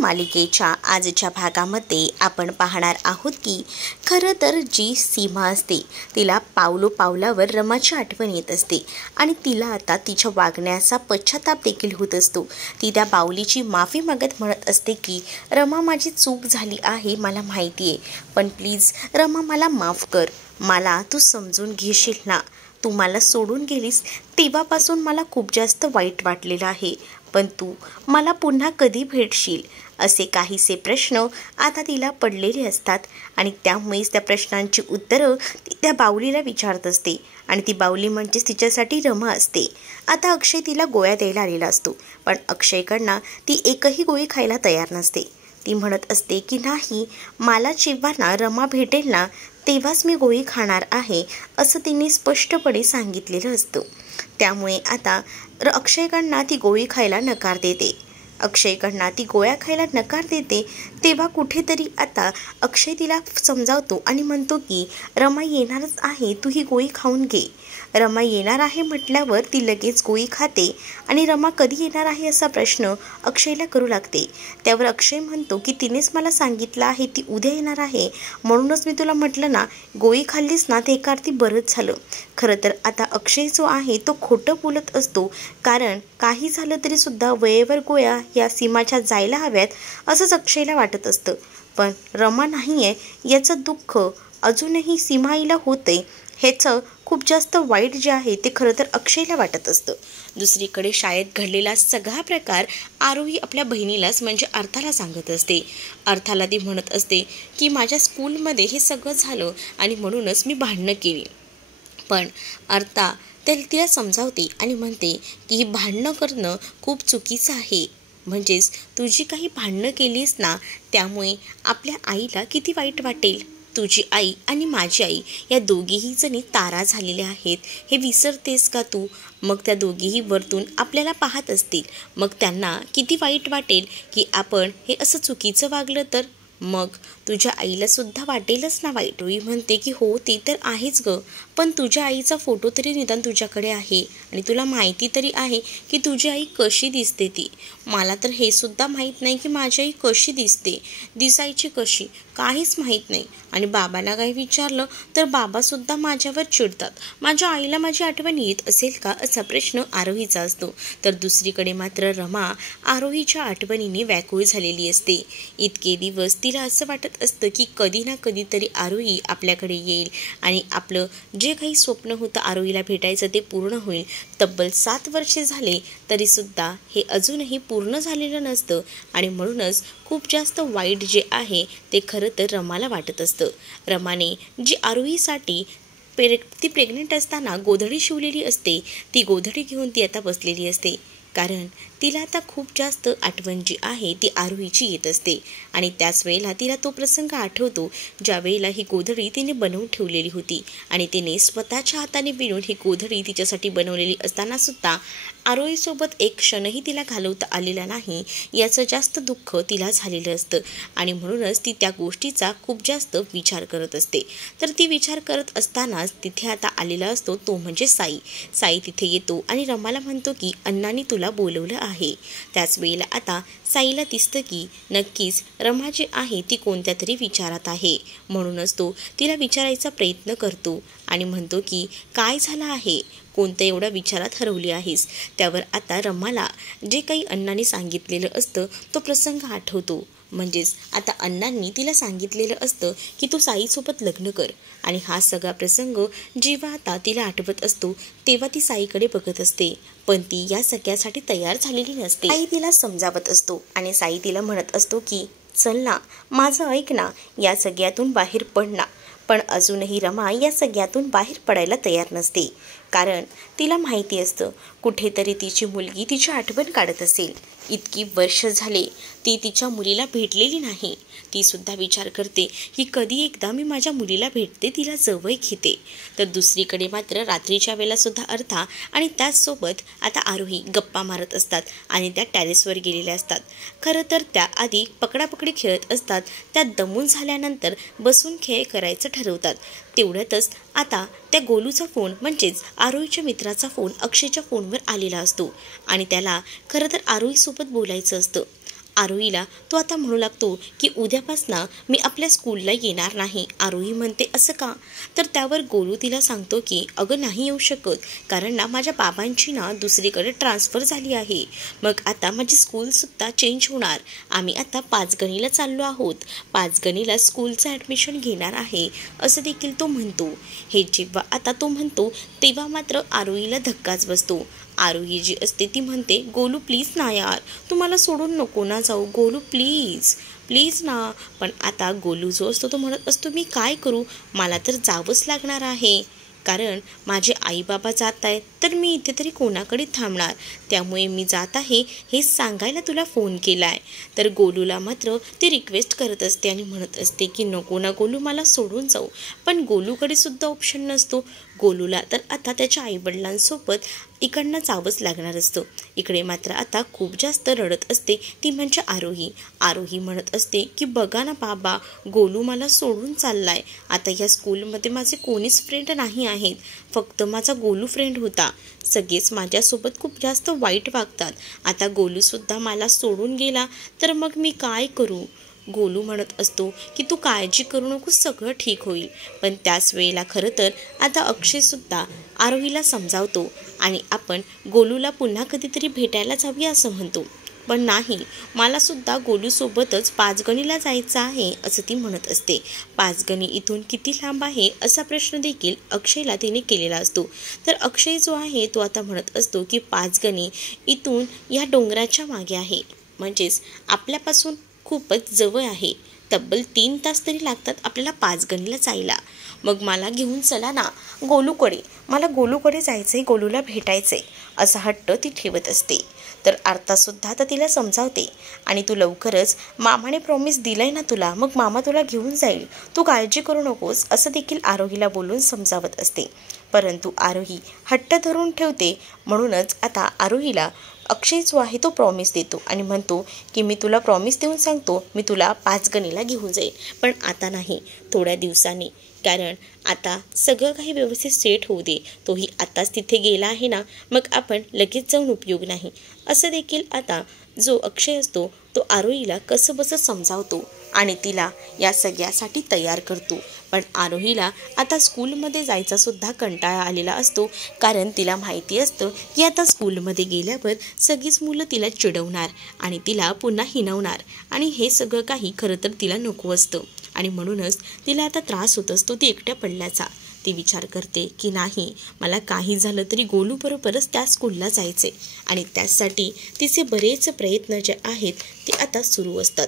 मालिकेच्या आजच्या भागामध्ये आपण पाहणार आहोत की खरं तर जी सीमा असते तिला पावलावर रमाची आठवण येत असते आणि तिला आता तिच्या वागण्याचा पश्चाताप देखील होत असतो। ती त्या बावलीची माफी मागत म्हणत असते की रमा माझी चूक झाली आहे, मला माहिती आहे, पण प्लीज रमा मला माफ कर, मला तू समजून घेशील ना। तू मला सोडून गेलीस तेव्हापासून मला खूप जास्त वाईट वाटलेलं आहे, पण तू मला पुन्हा कधी भेटशील असे काहीसे प्रश्न आता तिला पडलेले असतात आणि त्यामुळेच त्या प्रश्नांची उत्तरं ती त्या बावलीला विचारत असते आणि ती बावली म्हणजेच तिच्यासाठी रमा असते। आता अक्षय तिला गोळ्या द्यायला आलेला असतो, पण अक्षयकडनं ती एकही गोळी खायला तयार नसते। ती म्हणत असते की नाही, मला जेव्हा ना रमा भेटेल ना तेव्हाच मी गोळी खाणार आहे असं तिने स्पष्टपणे सांगितलेलं असतं। त्यामुळे आता अक्षयकडनं ती गोळी खायला नकार देते। अक्षयकडनं ती गोळ्या खायला नकार देते तेव्हा कुठेतरी आता अक्षय तिला समजावतो आणि म्हणतो की रमा येणारच आहे, तू ही गोळी खाऊन घे। रमा येणार आहे म्हटल्यावर ती लगेच गोळी खाते आणि रमा कधी येणार आहे असा प्रश्न अक्षयला करू लागते। त्यावर अक्षय म्हणतो की तिनेच मला सांगितलं आहे ती उद्या येणार आहे, म्हणूनच मी तुला म्हटलं ना गोळी खाल्लीस ना ते एका अर्थी बरंच झालं। खरं तर आता अक्षय जो आहे तो खोटं बोलत असतो, कारण काही झालं तरी सुद्धा वेळेवर गोळ्या या सीमाच्या जायला हव्यात असंच अक्षयला वाटत असतं, पण रमा नाही आहे याचं दुःख अजूनही सीमाईला होते। ह्याचं खूप जास्त वाईट जे आहे ते खरं तर अक्षयला वाटत असतं। दुसरीकडे शाळेत घडलेला सगळा प्रकार आरोही आपल्या बहिणीलाच म्हणजे अर्थाला सांगत असते। अर्थाला ती म्हणत असते की माझ्या स्कूलमध्ये हे सगळं झालं आणि म्हणूनच मी भांडणं केली, पण अर्था तिला समजावते आणि म्हणते की ही भांडणं करणं खूप चुकीचं आहे। म्हणजेच तू जी काही भांडणं केलीस ना त्यामुळे आपल्या आईला किती वाईट वाटेल। तुझी आई आणि माझी आई या दोघीही जणी तारा झालेल्या आहेत, हे विसरतेस का तू? मग त्या दोघीही वरतून आपल्याला पाहत असतील, मग त्यांना किती वाईट वाटेल की आपण हे असं चुकीचं वागलं तर? मग तुझ्या आईला सुद्धा वाटेलच ना वाईट। रुई म्हणते की हो ते तर आहेच ग, पण तुझ्या आईचा फोटो तरी निदान तुझ्याकडे आहे आणि तुला माहिती तरी आहे की तुझी आई कशी दिसते ती। मला तर हे सुद्धा माहीत नाही की माझी आई कशी दिसते, दिसायची कशी, काहीच माहीत नाही। आणि बाबांना काही विचारलं तर बाबासुद्धा माझ्यावर चिडतात। माझ्या आईला माझी आठवण येत असेल का असा प्रश्न आरोहीचा असतो। तर दुसरीकडे मात्र रमा आरोहीच्या आठवणीने व्याकुळ झालेली असते। इतके दिवस तिला असं वाटत असतं की कधी ना कधीतरी आरोही आपल्याकडे येईल आणि आपलं जे काही स्वप्न होतं आरोहीला भेटायचं ते पूर्ण होईल। तब्बल 7 वर्षे झाले तरी सुद्धा हे अजूनही पूर्ण झालेलं नसतं आणि म्हणूनच खूप जास्त वाईट जे आहे ते खरं तर रमाला वाटत असतं। रमाने जी आरोहीसाठी ती प्रेग्नेंट असताना गोधडी शिवलेली असते ती गोधडी घेऊन ती आता बसलेली असते, कारण तिला आता खूप जास्त आठवण जी आहे ती आरोहीची येत असते। आणि त्याच वेळेला तिला तो प्रसंग आठवतो ज्या वेळेला ही गोधडी तिने बनवून ठेवलेली होती आणि तिने स्वतःच्या हाताने विणून ही गोधडी तिच्यासाठी बनवलेली असताना सुद्धा आरोहीसोबत एक क्षणही तिला घालवता आलेला नाही याचं जास्त दुःख तिला झालेलं असतं आणि म्हणूनच ती त्या गोष्टीचा खूप जास्त विचार करत असते। तर ती विचार करत असतानाच तिथे आता आलेला असतो तो म्हणजे साई। साई तिथे येतो आणि रमाला म्हणतो की अण्णांनी तुला बोलवलं आहे। त्याच वेळेला आता साईला दिसतं की नक्कीच रमा जी आहे ती कोणत्या तरी विचारात आहे, म्हणूनच तो तिला विचारायचा प्रयत्न करतो आणि म्हणतो की काय झालं आहे, कोणत्या एवढ्या विचारात हरवली आहेस? त्यावर आता रमाला जे काही अण्णांनी सांगितलेलं असतं तो प्रसंग आठवतो। म्हणजेच आता अण्णांनी तिला सांगितलेलं असतं की तू साईसोबत लग्न कर आणि हा सगळा प्रसंग जेव्हा आता तिला आठवत असतो तेव्हा ती साईकडे बघत असते, पण ती या सगळ्यासाठी तयार झालेली नसते। साई तिला समजावत असतो आणि साई तिला म्हणत असतो की चल ना, माझं ऐक ना, या सगळ्यातून बाहेर पड ना। पण अजूनही रमा या सगळ्यातून बाहेर पडायला तयार नसते, कारण तिला माहिती असतं कुठेतरी तिची मुलगी तिची आठवण काढत असेल। इतकी वर्ष झाले ती तिच्या मुलीला भेटलेली नाही। ती सुद्धा विचार करते की कधी एकदा मी माझ्या मुलीला भेटते, तिला जवळ घेते। तर दुसरीकडे मात्र रात्रीच्या वेळेला सुद्धा अर्था आणि त्याचसोबत आता आरोही गप्पा मारत असतात आणि त्या टेरेसवर गेलेल्या असतात। खरं तर त्या आधी पकडापकडी खेळत असतात, त्या दमून झाल्यानंतर बसून खेळ करायचं ठरवतात। तेवढ्यातच आता त्या गोलूचा फोन म्हणजेच आरोहीच्या मित्राचा फोन अक्षयच्या फोनवर आलेला असतो आणि त्याला खरं तर आरोहीसोबत बोलायचं असतं। आरोहीला तो आता म्हणू लागतो की उद्यापासनं मी आपल्या स्कूलला येणार नाही. आरोही म्हणते असं का? तर त्यावर गोलू तिला सांगतो की अगं नाही येऊ शकत, कारण ना माझ्या बाबांची ना दुसरीकडे ट्रान्सफर झाली आहे. मग आता माझी स्कूलसुद्धा चेंज होणार. आम्ही आता पाचगणीला चाललो आहोत. पाचगणीला स्कूलचं ॲडमिशन घेणार आहे असं देखील तो म्हणतो. हे जेव्हा आता तो म्हणतो तेव्हा मात्र आरोहीला धक्काच बसतो. आरोही जी असते ती म्हणते गोलू प्लीज ना यार, तू मला सोडून नको ना जाऊ. गोलू प्लीज प्लीज ना. पण आता गोलू जो असतो तो म्हणत असतो मी काय करू, मला तर जावंच लागणार आहे, कारण माझे आई बाबा जात आहेत तर मी इथे तरी कोणाकडे थांबणार. त्यामुळे मी जात आहे हे सांगायला तुला फोन केला आहे. तर गोलूला मात्र ती रिक्वेस्ट करत असते आणि म्हणत असते की नको ना गोलू, मला सोडून जाऊ. पण गोलूकडे सुद्धा ऑप्शन नसतो. गोलूला तर आता त्याच्या आईवडिलांसोबत इकडनं जावंच लागणार असतं. इकडे मात्र आता खूप जास्त रडत असते ती म्हणजे आरोही. आरोही म्हणत असते की बघा ना बाबा, गोलू मला सोडून चाललाय. आता या स्कूलमध्ये माझे कोणीच फ्रेंड नाही आहेत, फक्त माझा गोलू फ्रेंड होता. सगळेच माझ्यासोबत खूप जास्त वाईट वागतात. आता गोलूसुद्धा मला सोडून गेला तर मग मी काय करू. गोलू म्हणत असतो की तू काळजी करू नको, सगळं ठीक होईल. पण त्याच वेळेला खरं तर आता अक्षयसुद्धा आरोहीला समजावतो आणि आपण गोलूला पुन्हा कधीतरी भेटायला जाऊया असं म्हणतो. पण नाही, मलासुद्धा गोलूसोबतच पाचगणीला जायचं आहे असं ती म्हणत असते. पाचगणी इथून किती लांब आहे असा प्रश्न देखील अक्षयला तिने केलेला असतो. तर अक्षय जो आहे तो आता म्हणत असतो की पाचगणी इथून या डोंगराच्या मागे आहे, म्हणजेच आपल्यापासून खूपच जवळ आहे. तब्बल 3 तास तरी लागतात आपल्याला पाचगणीला जायला. मग मला घेऊन चला ना गोलूकडे, मला गोलूकडे जायचं आहे, गोलूला भेटायचं आहे असा हट्ट ती ठेवत असते. तर आरतासुद्धा आता तिला समजावते आणि तू लवकरच, मामाने प्रॉमिस दिलंय ना तुला, मग मामा तुला घेऊन जाईल, तू काळजी करू नकोस असं देखील आरोहीला बोलून समजावत असते. परंतु आरोही हट्ट धरून ठेवते. म्हणूनच आता आरोहीला अक्षय जो आहे तो प्रॉमिस देतो आणि म्हणतो की मी तुला प्रॉमिस देऊन सांगतो, मी तुला पाचगणीला घेऊन जाईल, पण आता नाही, थोड्या दिवसांनी, कारण आता सगळं काही व्यवस्थित सेट होऊ दे. तोही आताच तिथे गेला आहे ना, मग आपण लगेच जाऊन उपयोग नाही असं देखील आता जो अक्षय असतो तो आरोहीला कसं बसं समजावतो आणि तिला या सगळ्यासाठी तयार करतो. पण आरोहीला आता स्कूलमध्ये जायचा सुद्धा कंटाळा आलेला असतो, कारण तिला माहिती असतं की आता स्कूलमध्ये गेल्यावर सगळीच मुलं तिला चिडवणार आणि तिला पुन्हा हिणवणार आणि हे सगळं काही खरं तर तिला नको असतं. आणि म्हणूनच तिला आता त्रास होत असतो ती एकट्या पडल्याचा. ती विचार करते की नाही, मला काही झालं तरी गोलूबरोबरच त्या स्कूलला जायचे आणि त्यासाठी तिचे बरेच प्रयत्न जे आहेत ते आता सुरू असतात.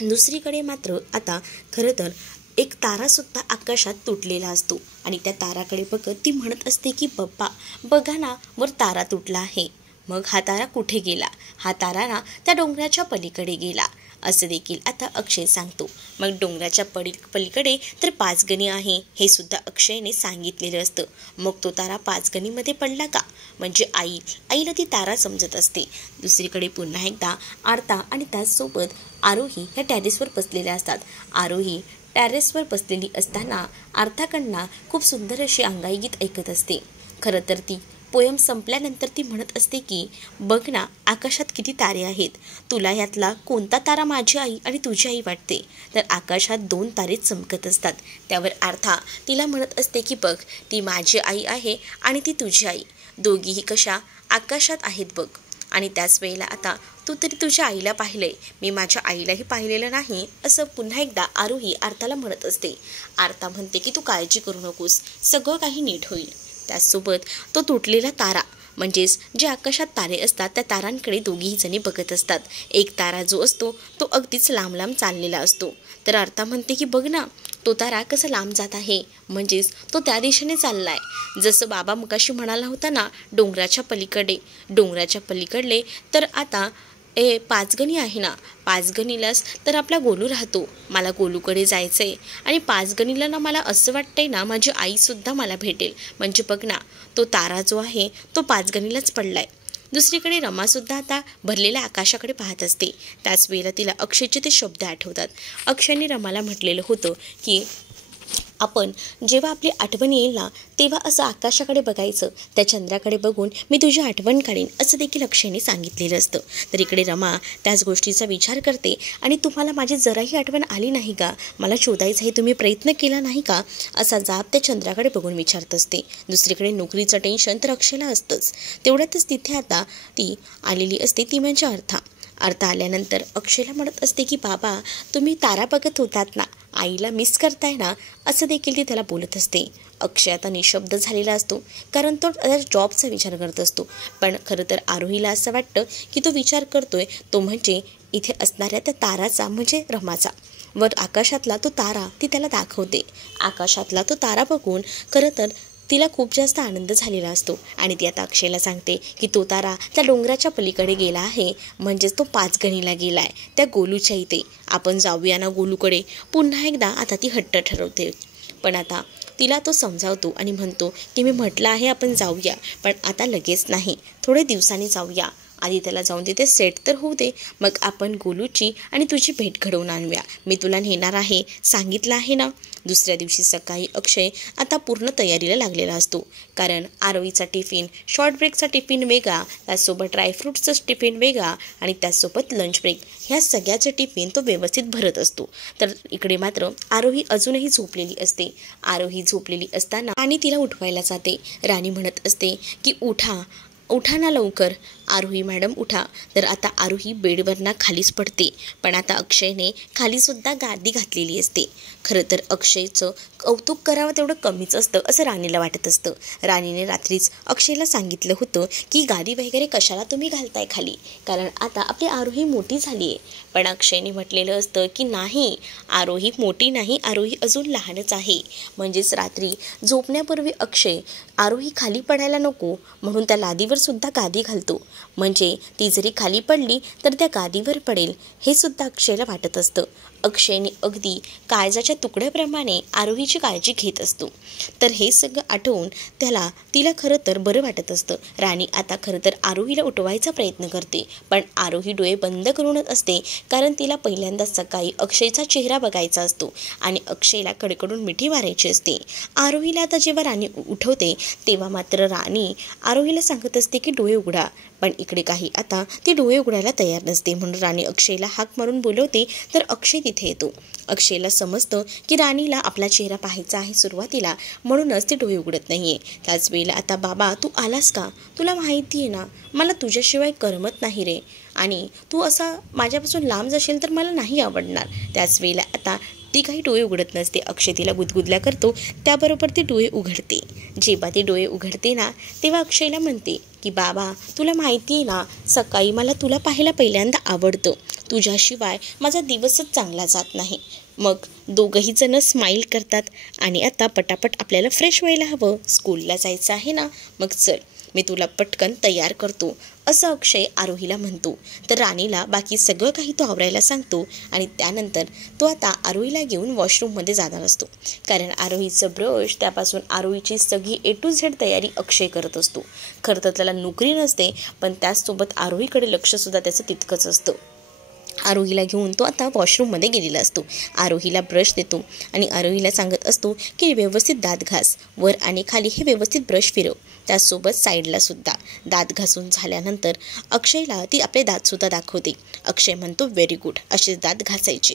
दुसरीकडे मात्र आता खरं तर एक तारासुद्धा आकाशात तुटलेला असतो आणि त्या ताराकडे बघत ती म्हणत असते की बाप्पा बघा ना, वर तारा तुटला आहे. मग हा तारा कुठे गेला? हा तारा ना त्या डोंगराच्या पलीकडे गेला असं देखील आता अक्षय सांगतो. मग डोंगराच्या पलीकडे तर पाचगणी आहे हे सुद्धा अक्षयने सांगितलेलं असतं. मग तो तारा पाचगणीमध्ये पडला का? म्हणजे आईला ती तारा समजत असते. दुसरीकडे पुन्हा एकदा आरता आणि त्याचसोबत आरोही ह्या टेरेसवर बसलेल्या असतात. आरोही टेरेसवर बसलेली असताना अर्थाकडनं खूप सुंदर अशी अंगाई गीत ऐकत असते. खरं तर ती पोयम संपल्यानंतर ती म्हणत असते की बघ ना, आकाशात किती तारे आहेत, तुला यातला कोणता तारा माझी आई आणि तुझी आई वाटते? तर आकाशात 2 तारे चमकत असतात. त्यावर आर्था तिला म्हणत असते की बघ, ती माझी आई आहे आणि ती तुझी आई, दोघीही कशा आकाशात आहेत बघ. आणि त्याच वेळेला आता तू तरी तुझ्या आईला पाहिलंय, मी माझ्या आईलाही पाहिलेलं नाही असं पुन्हा एकदा आरोही आर्थाला म्हणत असते. आर्था म्हणते की तू काळजी करू नकोस, सगळं काही नीट होईल. त्याचसोबत तो तुटलेला तारा, म्हणजेच जे आकाशात तारे असतात त्या तारांकडे दोघीही जणी बघत असतात. एक तारा जो असतो तो अगदीच लांब लांब चाललेला असतो. तर आर्था म्हणते की बघ ना, तो तारा कसा लांब जात आहे, म्हणजेच तो त्या दिशेने चाललाय. जसं बाबा मगाशी म्हणाला होता ना, डोंगराच्या पलीकडले तर आता पाचगणी आहे ना, पाचगणीलाच तर आपला गोलू राहतो. मला गोलूकडे जायचं आहे आणि पाचगणीला ना मला असं वाटतंय ना माझी आईसुद्धा मला भेटेल. म्हणजे बघ ना, तो तारा जो आहे तो पाचगणीलाच पडलाय. दुसरीकडे रमासुद्धा आता भरलेल्या आकाशाकडे पाहत असते. त्याच वेळेला तिला अक्षयचे ते शब्द आठवतात. अक्षयने रमाला म्हटलेलं होतं की आपण जेव्हा आपली आठवण येईल ना तेव्हा असं आकाशाकडे बघायचं, त्या चंद्राकडे बघून मी तुझी आठवण काढीन असं देखील अक्षयने सांगितलेलं असतं. तर इकडे रमा त्याच गोष्टीचा विचार करते आणि तुम्हाला माझी जराही आठवण आली नाही का, मला शोधायचा हे तुम्ही प्रयत्न केला नाही का, असा जाब त्या चंद्राकडे बघून विचारत असते. दुसरीकडे नोकरीचं टेन्शन तर अक्षयला असतंच. तेवढ्यातच तिथे आता ती आलेली असते ती म्हणजे अर्थ आल्यानंतर अक्षयला म्हणत असते की बाबा तुम्ही तारा बघत होतात ना, आईला मिस करताय ना, असं देखील ती त्याला बोलत असते. अक्षय आता निशब्द झालेला असतो कारण तो जॉबचा विचार करत असतो. पण खरं तर आरोहीला असं वाटतं की तो विचार करतोय तो म्हणजे इथे असणाऱ्या त्या ताराचा म्हणजे रमाचा. वर आकाशातला तो तारा ती त्याला दाखवते. आकाशातला तो तारा बघून खरं तर तिला खूप जास्त आनंद झालेला असतो आणि ती आता अक्षयला सांगते की तो तारा त्या डोंगराच्या पलीकडे गेला आहे, म्हणजेच तो पाचगणीला गेला आहे, त्या गोलूच्या इथे. आपण जाऊया ना गोलूकडे. पुन्हा एकदा आता ती हट्ट ठरवते. पण आता तिला तो समजावतो आणि म्हणतो की मी म्हटलं आहे आपण जाऊया, पण आता लगेच नाही, थोडे दिवसांनी जाऊया. आधी त्याला जाऊन तिथे सेट तर होऊ दे, मग आपण गोलूची आणि तुझी भेट घडवून आणूया. मी तुला नेणार आहे, सांगितलं आहे ना. दुसऱ्या दिवशी सकाळी अक्षय आता पूर्ण तयारीला लागलेला असतो. कारण आरोहीचा टिफिन, शॉर्ट ब्रेकचा टिफिन वेगळा, त्याचसोबत ड्रायफ्रूट्सचा टिफिन वेगळा आणि त्याचसोबत लंच ब्रेक, ह्या सगळ्याचे टिफिन तो व्यवस्थित भरत असतो. तर इकडे मात्र आरोही अजूनही झोपलेली असते. आरोही झोपलेली असताना राणी तिला उठवायला जाते. राणी म्हणत असते की उठा ना लवकर, आरोही मॅडम उठा. तर आता आरोही बेडवरनं खालीच पडते. पण आता अक्षयने खालीसुद्धा गादी घातलेली असते. खरं तर अक्षयचं कौतुक करावं तेवढं कमीच असतं असं राणीला वाटत असतं. राणीने रात्रीच अक्षयला सांगितलं होतं की गादी वगैरे कशाला तुम्ही घालताय खाली, कारण आता आपली आरोही मोठी झाली आहे. पण अक्षयने म्हटलेलं असतं की नाही, आरोही मोठी नाही, आरोही अजून लहानच आहे. म्हणजेच रात्री झोपण्यापूर्वी अक्षय आरोही खाली पडायला नको म्हणून त्या लादीवर सुद्धा गादी घालतो, म्हणजे ती जरी खाली पडली तर त्या गादीवर पडेल हे सुद्धा अक्षयला वाटत असतं. अक्षयने अगदी काळजाच्या तुकड्याप्रमाणे आरोहीची काळजी घेत असतो. तर हे सगळं आठवून तिला खरं तर बरं वाटत असतं. राणी आता खरं तर आरोहीला उठवायचा प्रयत्न करते, पण आरोही डोळे बंद करूनच असते, कारण तिला पहिल्यांदा सकाळी अक्षयचा चेहरा बघायचा असतो आणि अक्षयला कडकडून मिठी मारायची असते. आरोहीला आता जेव्हा राणी उठवते तेव्हा मात्र राणी आरोहीला सांगत असते की डोळे उघडा, पण इकडे काही आता ती डोळे उघडायला तयार नसते. म्हणून राणी अक्षयला हाक मारून बोलवते. तर अक्षय तिथे येतो. अक्षयला समजतं की राणीला आपला चेहरा पाहायचा आहे सुरुवातीला, म्हणूनच ती डोळे उघडत नाहीये. त्याच वेळेला आता बाबा तू आलास का, तुला माहिती आहे ना मला तुझ्याशिवाय करमत नाही रे, आणि तू असा माझ्यापासून लांब जाशील तर मला नाही आवडणार. त्याच वेळेला आता ती काही डोळे उघडत नसते. अक्षय तिला गुदगुदल्या करतो, त्याबरोबर ती डोळे उघडते. जेव्हा ती डोळे उघडते ना तेव्हा अक्षयला म्हणते की बाबा तुला माहिती आहे ना, सकाळी मला तुला पाहायला पहिल्यांदा आवडतं, तुझ्याशिवाय माझा दिवसच चांगला जात नाही. मग दोघंही जण स्माईल करतात आणि आता पटापट आपल्याला फ्रेश व्हायला हवं, स्कूलला जायचं आहे ना, मग चल मी तुला पटकन तयार करतो, असं अक्षय आरोहीला म्हणतो. तर राणीला बाकी सगळं काही तो आवरायला सांगतो आणि त्यानंतर तो आता आरोहीला घेऊन वॉशरूममध्ये जाणार असतो. कारण आरोहीचं ब्रश त्यापासून आरोहीची सगळी A to Z तयारी अक्षय करत असतो. खरं तर त्याला नोकरी नसते, पण त्याचसोबत आरोहीकडे लक्षसुद्धा त्याचं तितकंच असतं. आरोहीला घेऊन तो आता वॉशरूममध्ये गेलेला असतो. आरोहीला ब्रश देतो आणि आरोहीला सांगत असतो की व्यवस्थित दात घास, वर आणि खाली हे व्यवस्थित ब्रश फिरव, त्याचसोबत साईडला सुद्धा. दात घासून झाल्यानंतर अक्षयला ती आपले दातसुद्धा दाखवते. अक्षय म्हणतो व्हेरी गुड, असेच दात घासायचे.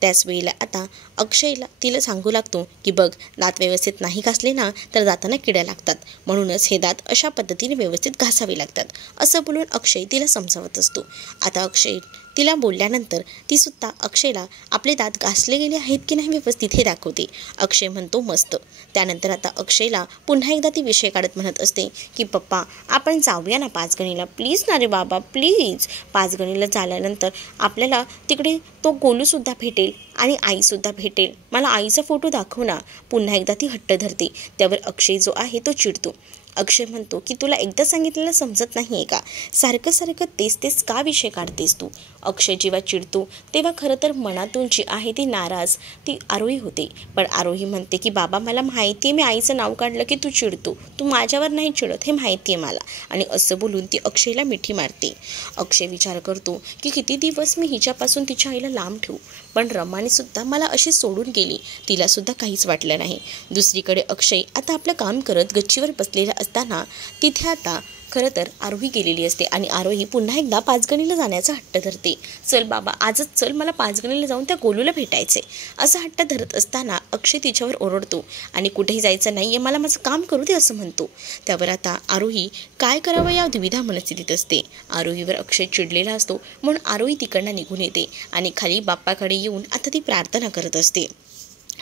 त्याच वेळेला आता अक्षयला तिला सांगू लागतो की बघ, दात व्यवस्थित नाही घासले ना तर दातांना किड्या लागतात, म्हणूनच हे दात अशा पद्धतीने व्यवस्थित घासावे लागतात, असं बोलून अक्षय तिला समजावत असतो. आता अक्षय तिला बोलल्यानंतर ती सुद्धा अक्षयला आपले दात घासले गेले आहेत की नाही व्यवस्थित हे दाखवते. अक्षय म्हणतो मस्त. त्यानंतर आता अक्षयला पुन्हा एकदा ती विषय काढत म्हणत असते की पप्पा आपण जाऊया ना पाचगणीला, प्लीज ना रे बाबा प्लीज. पाचगणीला झाल्यानंतर आपल्याला तिकडे तो गोलूसुद्धा भेटेल आणि आईसुद्धा भेटेल, मला आईचा फोटो दाखव ना. पुन्हा एकदा ती हट्ट धरते. त्यावर अक्षय जो आहे तो चिडतो. अक्षय म्हणतो की तुला एकदा सांगितलेलं समजत नाही आहे का, सारखं सारखं तेच तेच का विषय काढतेस तू. अक्षय जेव्हा चिडतो तेव्हा खरं तर मनातून जी आहे ती नाराज ती आरोही होते. पण आरोही म्हणते की बाबा मला माहिती आहे मी आईचं नाव काढलं की तू चिडतो, तू माझ्यावर नाही चिडत हे माहिती आहे मला. आणि असं बोलून ती अक्षयला मिठी मारते. अक्षय विचार करतो की किती दिवस मी हिच्यापासून तिच्या आईला लांब ठेवू, पण रमाने सुद्धा मला अशी सोडून गेली, तिला सुद्धा काहीच वाटलं नाही. दुसरीकडे अक्षय आता आपलं काम करत गच्चीवर बसलेला असताना तिथे आता खरं तर आरोही गेलेली असते आणि आरोही पुन्हा एकदा पाचगणीला जाण्याचा हट्ट धरते. चल बाबा आजच चल, मला पाचगणीला जाऊन त्या गोलूला भेटायचे असं हट्ट धरत असताना अक्षय तिच्यावर ओरडतो आणि कुठेही जायचं नाही आहे, मला माझं काम करू दे असं म्हणतो. त्यावर आता आरोही काय करावं या द्विधा मनस्थितीत असते. आरोहीवर अक्षय चिडलेला असतो म्हणून आरोही तिकडनं निघून येते आणि खाली बाप्पाकडे येऊन आता ती प्रार्थना करत असते.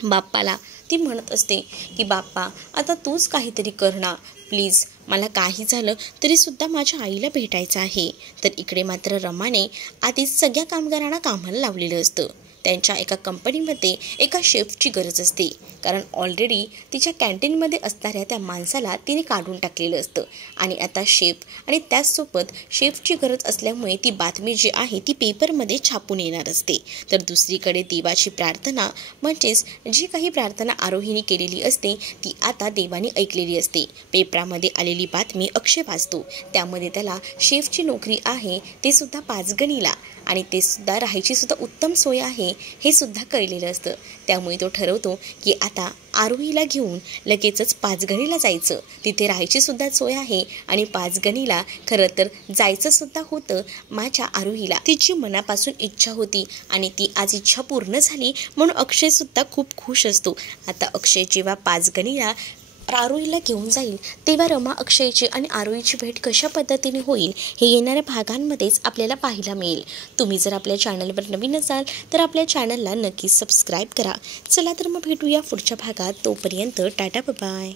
बाप्पाला ती म्हणत असते की बाप्पा आता तूच काहीतरी कर ना प्लीज, मला काही झालं तरीसुद्धा माझ्या आईला भेटायचं आहे. तर इकडे मात्र रमाने आधीच सगळ्या कामगारांना कामाला लावलेलं असतं. त्यांच्या एका कंपनीमध्ये एका शेफची गरज असते, कारण ऑलरेडी तिच्या कॅन्टीनमध्ये असणाऱ्या त्या माणसाला तिने काढून टाकलेलं असतं आणि आता शेफ आणि त्याचसोबत शेफची गरज असल्यामुळे ती बातमी जी आहे ती पेपरमध्ये छापून येणार असते. तर दुसरीकडे देवाची प्रार्थना म्हणजेच जी काही प्रार्थना आरोहीने केलेली असते ती आता देवाने ऐकलेली असते. पेपरामध्ये आलेली बातमी अक्षय वाचतो, त्यामध्ये त्याला शेफची नोकरी आहे ते सुद्धा पाचगणीला आणि ते सुद्धा राहायची सुद्धा उत्तम सोय आहे हे सुद्धा कळलेलं असतं. त्यामुळे तो ठरवतो की आता आरोहीला घेऊन लगेचच पाचगणीला जायचं, तिथे राहायची सुद्धा सोय आहे आणि पाचगणीला खरं तर जायचं सुद्धा होतं. माझ्या आरोहीला तिची मनापासून इच्छा होती आणि ती आज इच्छा पूर्ण झाली म्हणून अक्षय सुद्धा खूप खुश असतो. आता अक्षय जेव्हा पाचगणीला आरोहीला घेऊन जाईल तेव्हा रमा अक्षयची आणि आरोहीची भेट कशा पद्धतीने होईल हे येणाऱ्या भागांमध्येच आपल्याला पाहायला मिळेल. तुम्ही जर आपल्या चॅनलवर नवीन असाल तर आपल्या चॅनलला नक्कीच सबस्क्राईब करा. चला तर मग भेटूया पुढच्या भागात. तोपर्यंत टाटा बाय.